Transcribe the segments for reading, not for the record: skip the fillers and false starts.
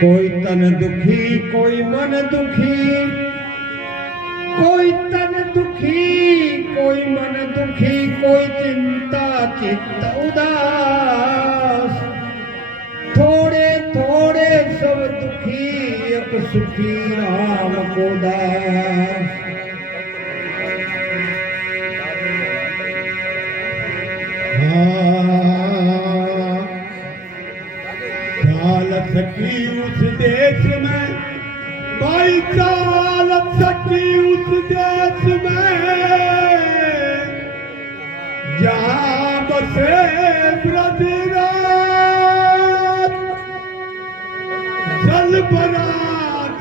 कोई तन दुखी कोई मन दुखी, कोई तन दुखी कोई मन दुखी, कोई चिंता चित्त उदास। थोड़े थोड़े सब दुखी, एक सुखी राम को दास। चाल सकी उस देश में भाई, चाल सकी उस देश में जहाँ बसे ब्रजराज। जल भरा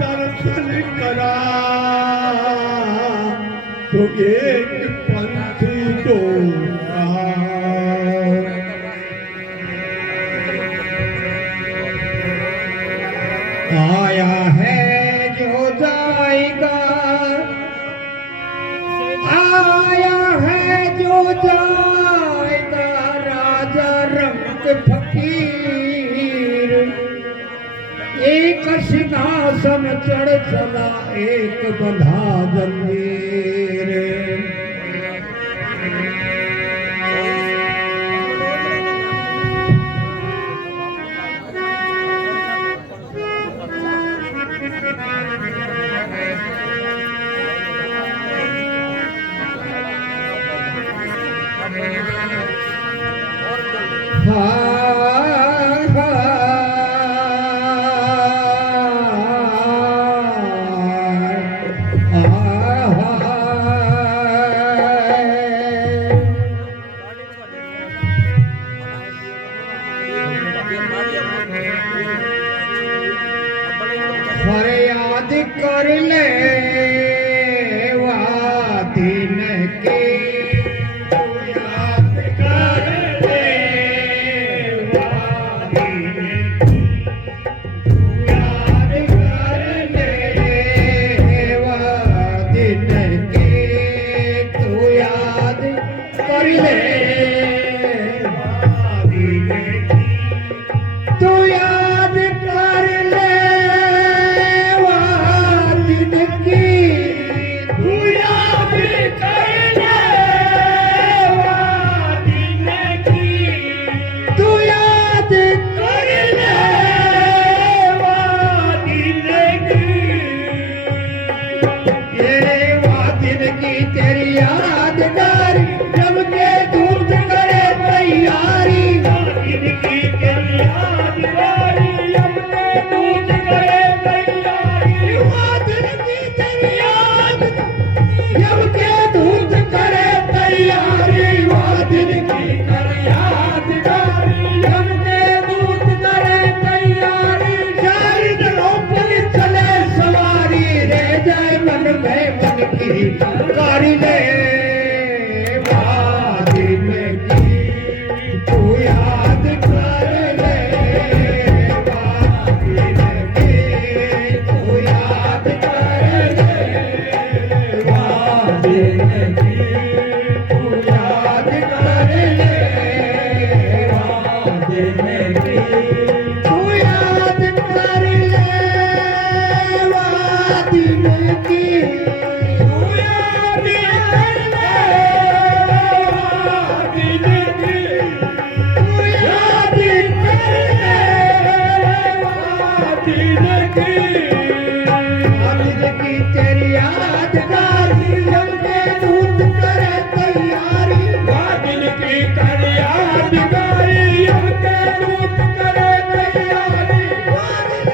दर्शन करा तो एक पंथ दो आया है जो जाएगा, आया है जो जाएगा, राजा रंग फकीर। एक सिंहासन चढ़ चला, एक बंधा जंजीर। फरियाद कर ले दिन के, याद कर ले दिन की, याद कर ले दिन के, तू याद कर ले दिन की, तू याद कर ले तेरी यादगार जब के दूध करे तैयारी। दिन की तेरी यादगारी जब के दूध करे तैयारी। दिन की तेरी याद जब के दूध करे तैयारी। दिन की तेरी यादगारी जब के दूध करे तैयारी। चार दिनों पर चले सवारी, रह जाए मन में मन की कारी ले दिन की, तू याद कर ले दिन की, तू याद कर ले दिन की, तू याद कर ले दिन की, तू याद कर ले दिन की। तेरी यादगारी जब के दूध करे तैयारी। दिल की तेरी यादगारी जब के दूध करे तैयारी। दिल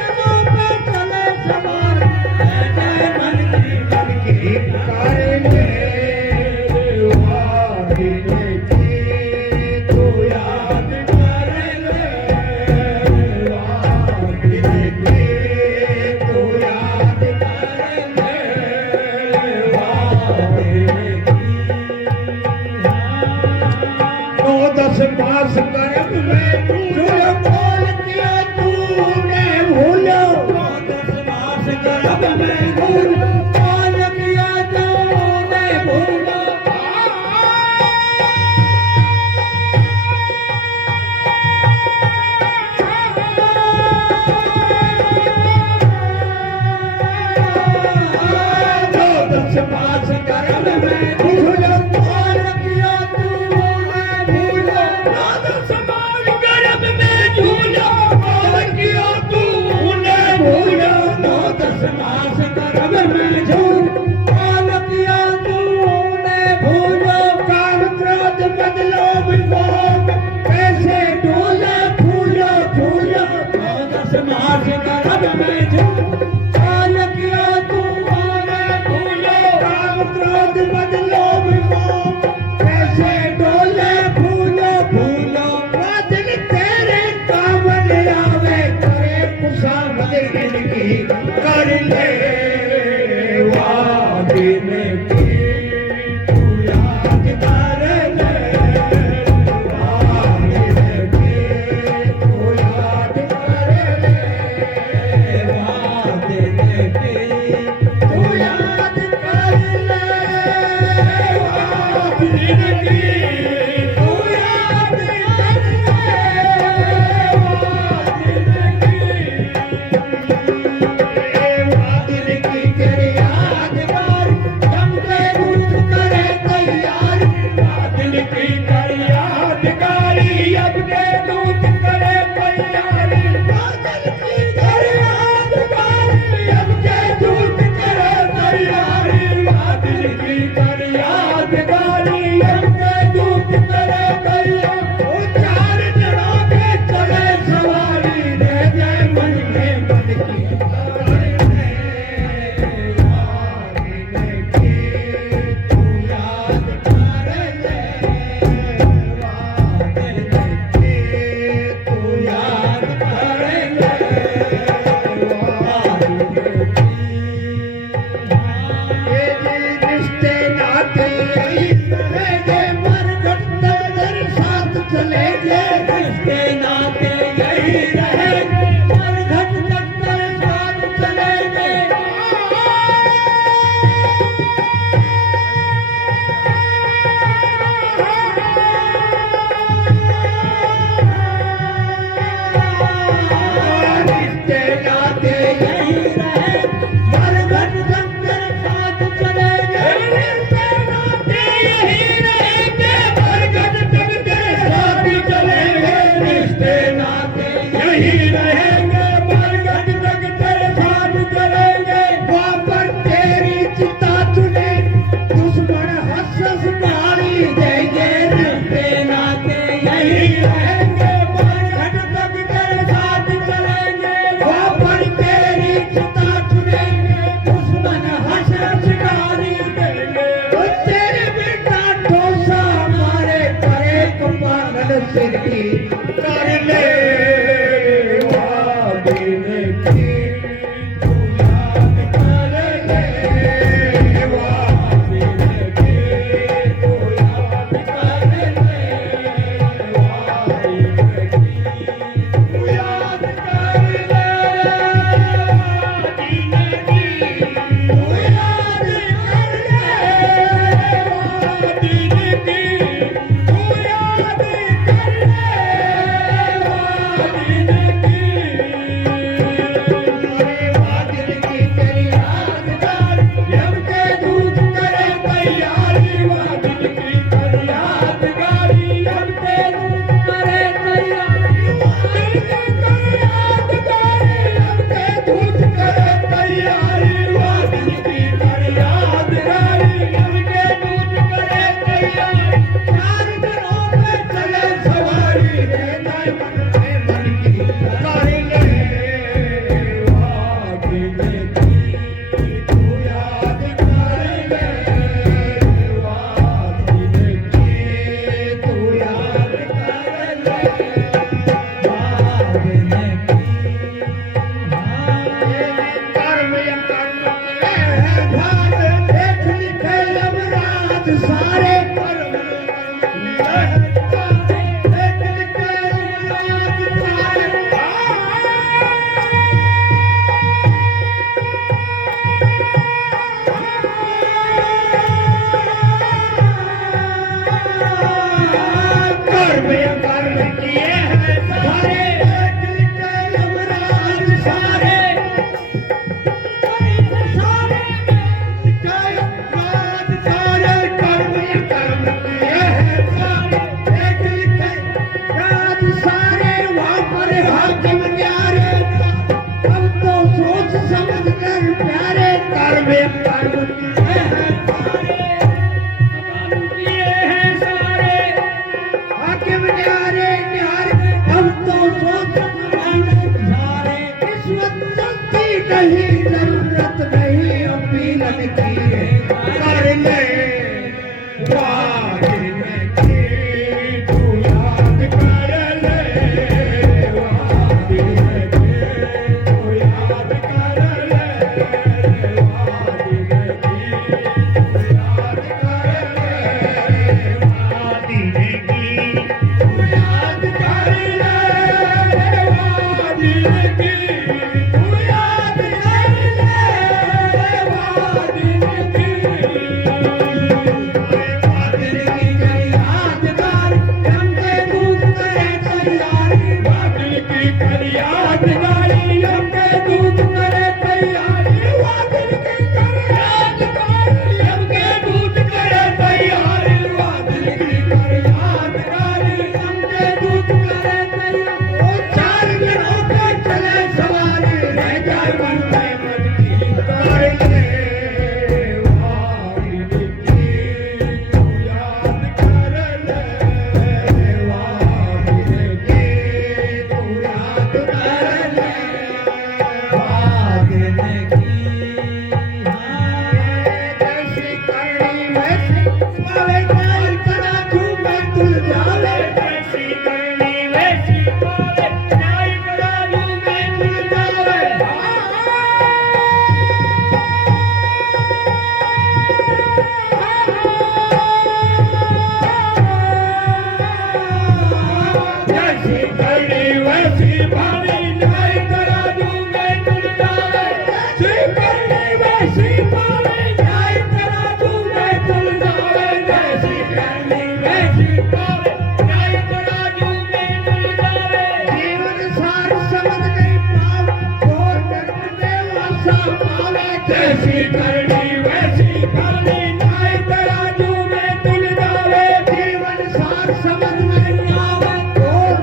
जैसी करनी वैसी खानी जाए तराजू में तुल जावे जीवन सार समझ में आवे और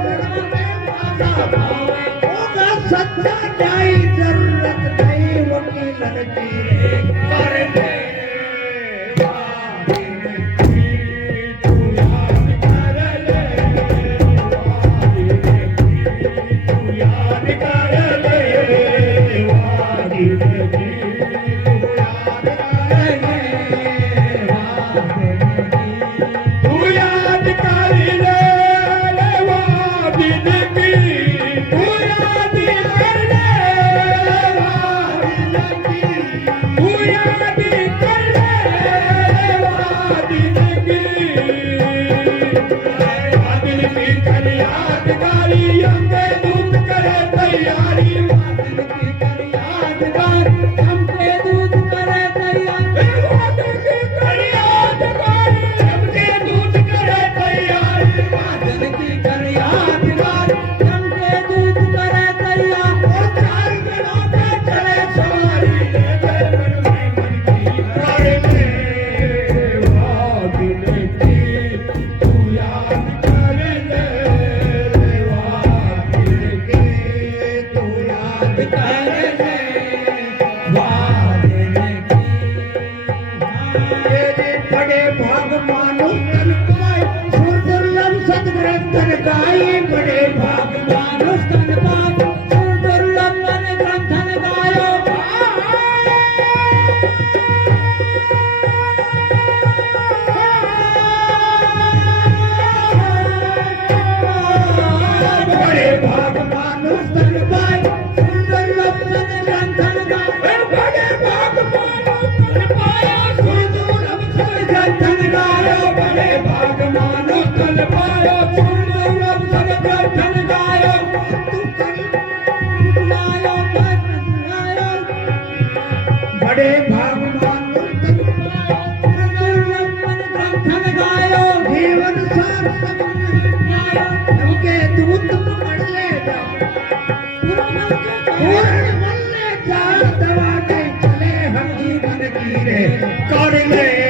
में माता भावे होगा सच्चा न्याय जरूरत नहीं वकीलन की कर दे याद करने वाले की तेरे बड़े भाग मानो तन पाए सुर दुर्लभ सदग्रंथन गाए बड़े भाग मानो तन पाए सुर दुर्लभ ग्रंथन गायो बड़े भाग मानो तन पाए सुर दुर्लभ ग्रंथन गाए बड़े भाग मानो तन पाए सुर दुर्लभ ग्रंथन गायो बड़े भाग मानो तन पाए सुर दुर्लभ ग्रंथन गायो बड़े भाग मानो तन पाए ग्रंथन गायो जीवन सार सबके दूत पकड़ ले जाओ पूर्ण मन ले जा दवा के चले हम जीवन की रे कर ले